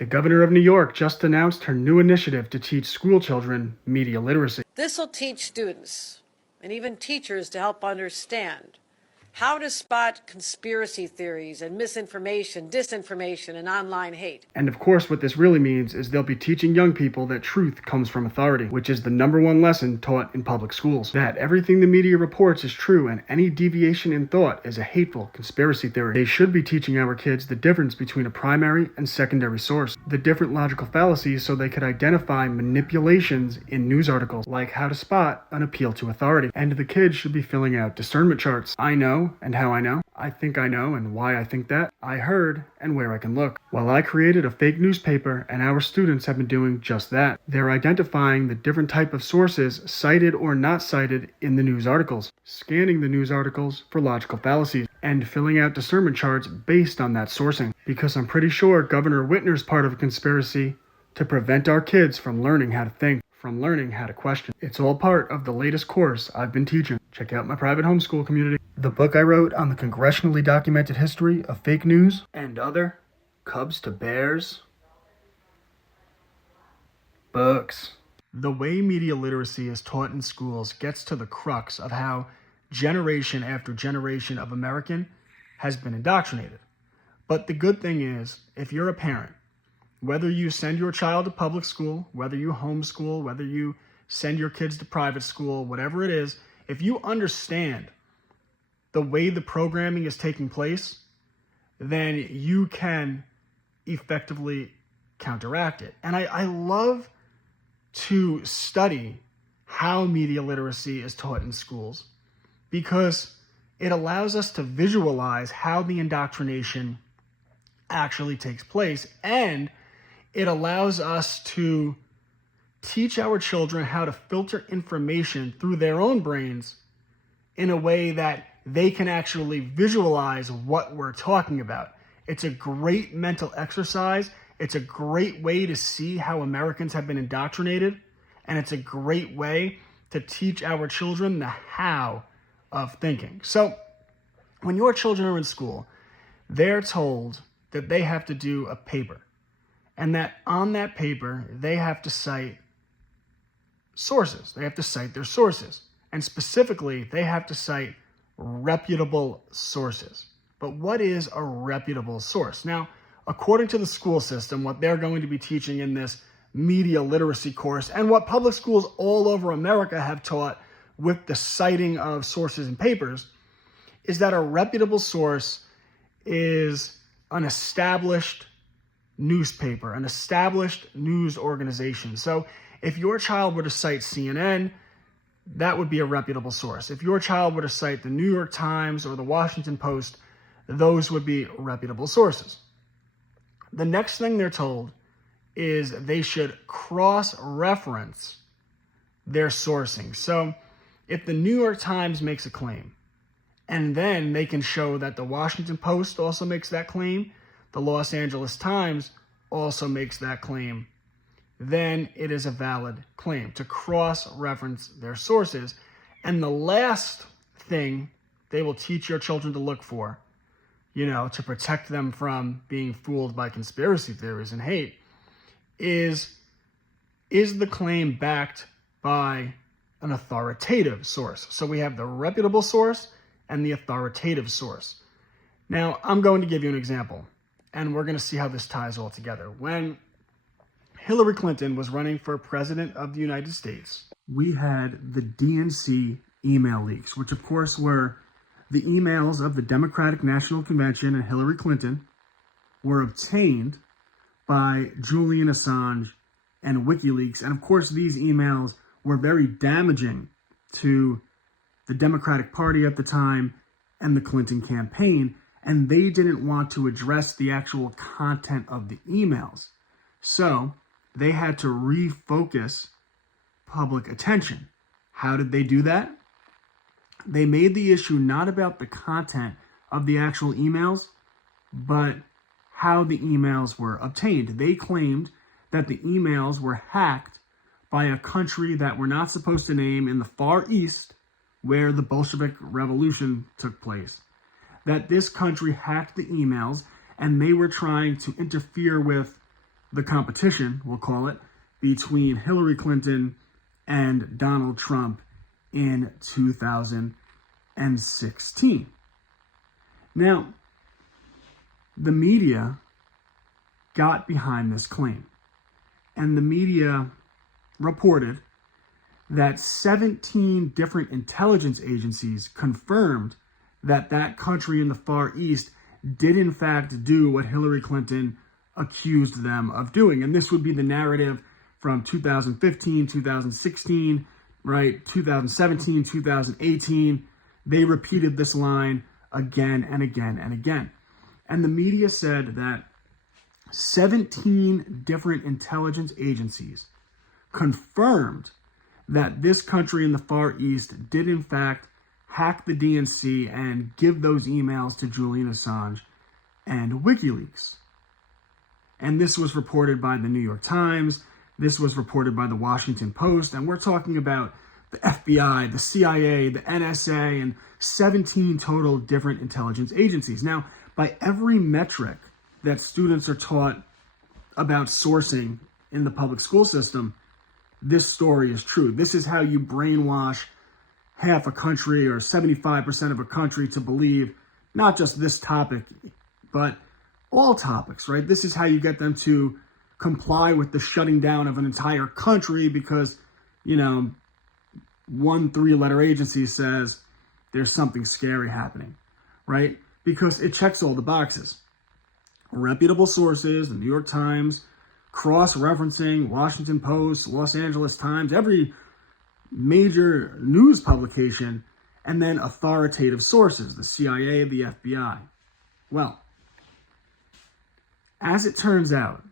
The governor of New York just announced her new initiative to teach school children media literacy. This will teach students and even teachers to help understand how to spot conspiracy theories and misinformation, disinformation, and online hate. And of course, what this really means is they'll be teaching young people that truth comes from authority, which is the number one lesson taught in public schools. That everything the media reports is true and any deviation in thought is a hateful conspiracy theory. They should be teaching our kids the difference between a primary and secondary source, the different logical fallacies so they could identify manipulations in news articles, like how to spot an appeal to authority. And the kids should be filling out discernment charts. I know and how I know. I think I know and why I think that. I heard and where I can look. Well, I created a fake newspaper and our students have been doing just that. They're identifying the different type of sources cited or not cited in the news articles, scanning the news articles for logical fallacies, and filling out discernment charts based on that sourcing. Because I'm pretty sure Governor Whitner's part of a conspiracy to prevent our kids from learning how to think, from learning how to question. It's all part of the latest course I've been teaching. Check out my private homeschool community. The book I wrote on the congressionally documented history of fake news and other Cubs to Bears books. The way media literacy is taught in schools gets to the crux of how generation after generation of American has been indoctrinated. But the good thing is, if you're a parent, whether you send your child to public school, whether you homeschool, whether you send your kids to private school, whatever it is, if you understand the way the programming is taking place, then you can effectively counteract it. And I love to study how media literacy is taught in schools because it allows us to visualize how the indoctrination actually takes place, and it allows us to teach our children how to filter information through their own brains in a way that they can actually visualize what we're talking about. It's a great mental exercise. It's a great way to see how Americans have been indoctrinated. And it's a great way to teach our children the how of thinking. So when your children are in school, they're told that they have to do a paper. And that on that paper, they have to cite sources. They have to cite their sources. And specifically, they have to cite reputable sources. But what is a reputable source? Now, according to the school system, what they're going to be teaching in this media literacy course, and what public schools all over America have taught with the citing of sources and papers, is that a reputable source is an established newspaper, an established news organization. So if your child were to cite CNN, that would be a reputable source. If your child were to cite the New York Times or the Washington Post, those would be reputable sources. The next thing they're told is they should cross-reference their sourcing. So if the New York Times makes a claim, and then they can show that the Washington Post also makes that claim, the Los Angeles Times also makes that claim, then it is a valid claim to cross-reference their sources. And the last thing they will teach your children to look for, to protect them from being fooled by conspiracy theories and hate, is the claim backed by an authoritative source? So we have the reputable source and the authoritative source. Now, I'm going to give you an example, and we're going to see how this ties all together. When Hillary Clinton was running for president of the United States, we had the DNC email leaks, which of course were the emails of the Democratic National Convention and Hillary Clinton were obtained by Julian Assange and WikiLeaks. And of course, these emails were very damaging to the Democratic Party at the time and the Clinton campaign. And they didn't want to address the actual content of the emails. So they had to refocus public attention. How did they do that? They made the issue not about the content of the actual emails, but how the emails were obtained. They claimed that the emails were hacked by a country that we're not supposed to name in the Far East, where the Bolshevik Revolution took place. That this country hacked the emails and they were trying to interfere with the competition, we'll call it, between Hillary Clinton and Donald Trump in 2016. Now, the media got behind this claim, and the media reported that 17 different intelligence agencies confirmed that that country in the Far East did in fact do what Hillary Clinton accused them of doing. And this would be the narrative from 2015, 2016, right? 2017, 2018. They repeated this line again and again and again. And the media said that 17 different intelligence agencies confirmed that this country in the Far East did in fact hack the DNC and give those emails to Julian Assange and WikiLeaks. And this was reported by the New York Times. This was reported by the Washington Post. And we're talking about the FBI, the CIA, the NSA, and 17 total different intelligence agencies. Now, by every metric that students are taught about sourcing in the public school system, this story is true. This is how you brainwash half a country or 75% of a country to believe not just this topic, but all topics, right? This is how you get them to comply with the shutting down of an entire country because, one 3-letter agency says there's something scary happening, right? Because it checks all the boxes. Reputable sources, the New York Times, cross-referencing Washington Post, Los Angeles Times, every major news publication, and then authoritative sources, the CIA, the FBI. Well, as it turns out,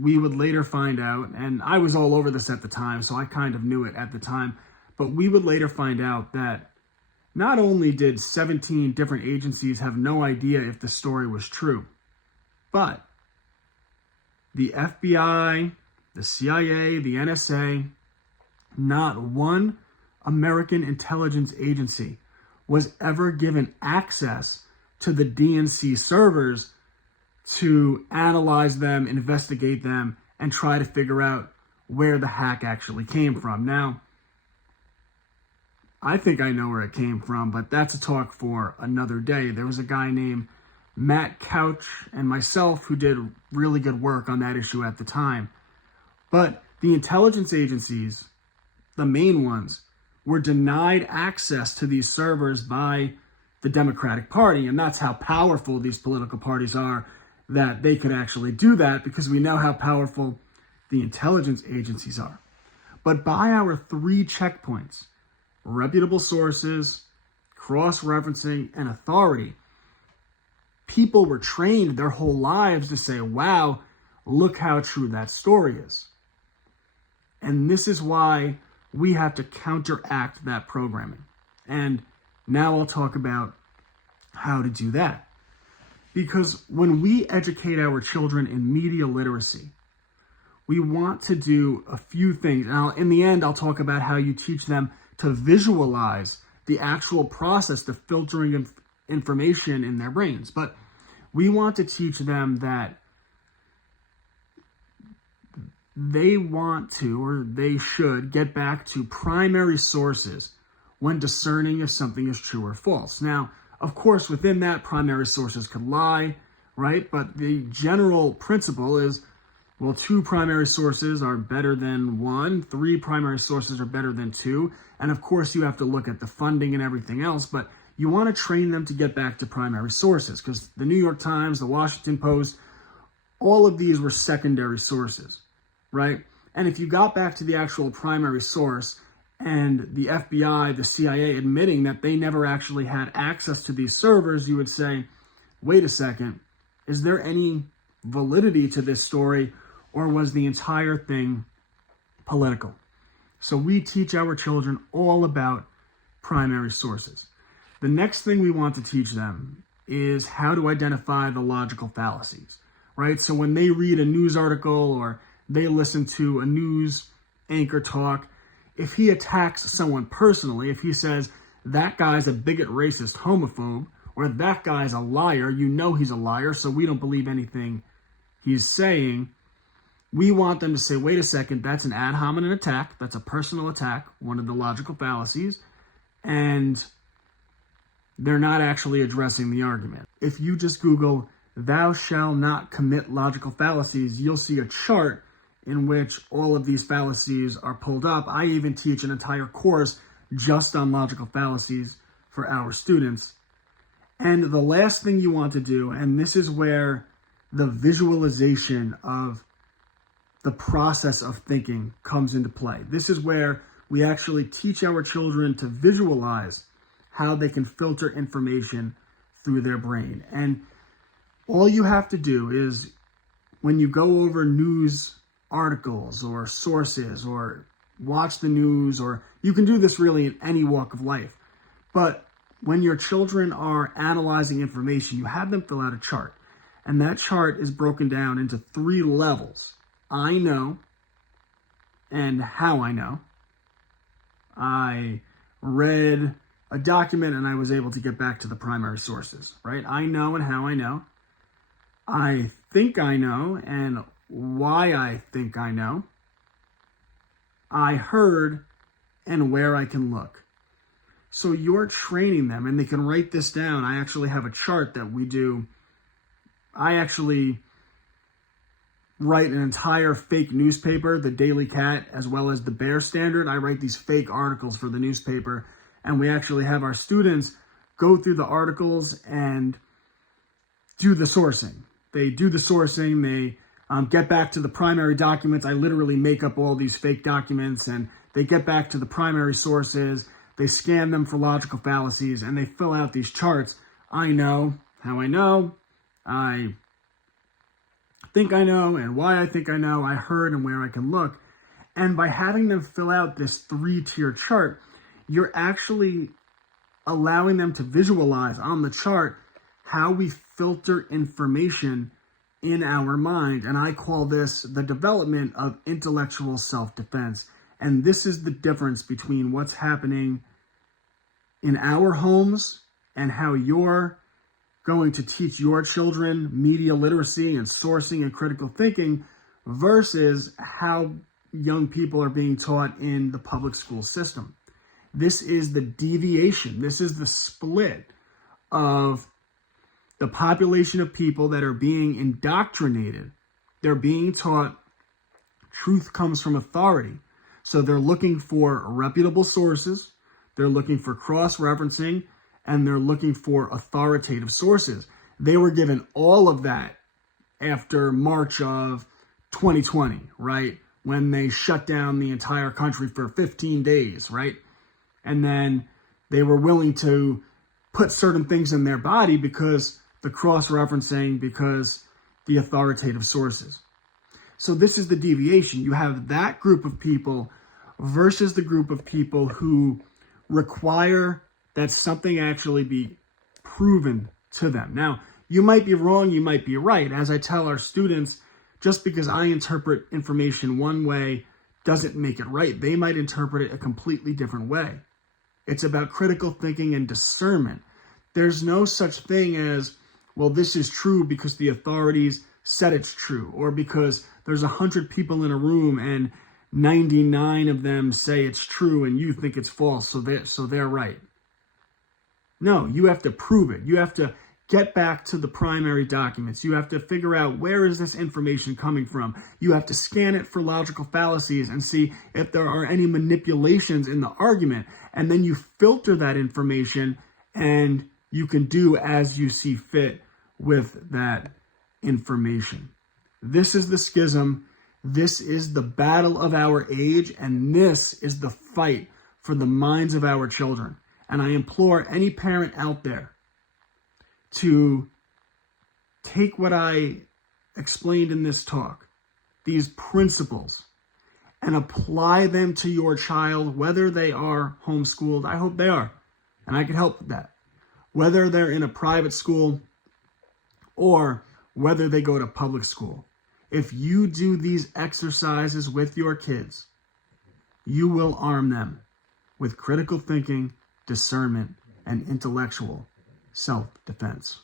we would later find out, and I was all over this at the time, so I kind of knew it at the time, but we would later find out that not only did 17 different agencies have no idea if the story was true, but the FBI, the CIA, the NSA, not one American intelligence agency was ever given access to the DNC servers to analyze them, investigate them, and try to figure out where the hack actually came from. Now, I think I know where it came from, but that's a talk for another day. There was a guy named Matt Couch and myself who did really good work on that issue at the time. But the intelligence agencies, the main ones, were denied access to these servers by the Democratic Party. And that's how powerful these political parties are, that they could actually do that, because we know how powerful the intelligence agencies are. But by our 3 checkpoints, reputable sources, cross-referencing, and authority, people were trained their whole lives to say, wow, look how true that story is. And this is why we have to counteract that programming. And now I'll talk about how to do that. Because when we educate our children in media literacy, we want to do a few things. Now, in the end, I'll talk about how you teach them to visualize the actual process, the filtering of information in their brains. But we want to teach them that they want to, or they should, get back to primary sources when discerning if something is true or false. Now, of course, within that, primary sources could lie, right? But the general principle is, well, 2 primary sources are better than 1, 3 primary sources are better than 2. And of course, you have to look at the funding and everything else, but you want to train them to get back to primary sources, because the New York Times, the Washington Post, all of these were secondary sources, right? And if you got back to the actual primary source and the FBI, the CIA admitting that they never actually had access to these servers, you would say, wait a second, is there any validity to this story, or was the entire thing political? So we teach our children all about primary sources. The next thing we want to teach them is how to identify the logical fallacies, right? So when they read a news article or they listen to a news anchor talk, if he attacks someone personally, if he says, that guy's a bigot, racist, homophobe, or that guy's a liar, you know he's a liar, so we don't believe anything he's saying, We want them to say, wait a second, that's an ad hominem attack. That's a personal attack, one of the logical fallacies. And they're not actually addressing the argument. If you just Google, thou shalt not commit logical fallacies, you'll see a chart in which all of these fallacies are pulled up. I even teach an entire course just on logical fallacies for our students. And the last thing you want to do, and this is where the visualization of the process of thinking comes into play. This is where we actually teach our children to visualize how they can filter information through their brain. And all you have to do is, when you go over news articles or sources or watch the news, or you can do this really in any walk of life, but when your children are analyzing information, you have them fill out a chart. And that chart is broken down into 3 levels. I know and how I know. I read a document and I was able to get back to the primary sources, right? I know and how I know. I think I know and why I think I know. I heard and where I can look. So you're training them, and they can write this down. I actually have a chart that we do. I actually write an entire fake newspaper, the Daily Cat, as well as the Bear Standard. I write these fake articles for the newspaper, and we actually have our students go through the articles and do the sourcing. They do the sourcing, they get back to the primary documents. I literally make up all these fake documents, and they get back to the primary sources. They scan them for logical fallacies, and they fill out these charts. I know how I know. I think I know and why I think I know. I heard and where I can look. And by having them fill out this 3-tier chart, you're actually allowing them to visualize on the chart how we filter information in our mind. And I call this the development of intellectual self-defense. And this is the difference between what's happening in our homes and how you're going to teach your children media literacy and sourcing and critical thinking versus how young people are being taught in the public school system. This is the deviation. This is the split of the population of people that are being indoctrinated. They're being taught truth comes from authority. So they're looking for reputable sources, they're looking for cross-referencing, and they're looking for authoritative sources. They were given all of that after March of 2020, right? When they shut down the entire country for 15 days, right? And then they were willing to put certain things in their body because the cross-referencing, because the authoritative sources. So this is the deviation. You have that group of people versus the group of people who require that something actually be proven to them. Now, you might be wrong, you might be right. As I tell our students, just because I interpret information one way doesn't make it right. They might interpret it a completely different way. It's about critical thinking and discernment. There's no such thing as, well, this is true because the authorities said it's true, or because there's 100 people in a room and 99 of them say it's true and you think it's false, so they're right. No, you have to prove it. You have to get back to the primary documents. You have to figure out, where is this information coming from? You have to scan it for logical fallacies and see if there are any manipulations in the argument. And then you filter that information and you can do as you see fit with that information. This is the schism. This is the battle of our age, and this is the fight for the minds of our children. And I implore any parent out there to take what I explained in this talk, these principles, and apply them to your child, whether they are homeschooled. I hope they are, and I can help with that. Whether they're in a private school or whether they go to public school. If you do these exercises with your kids, you will arm them with critical thinking, discernment, and intellectual self-defense.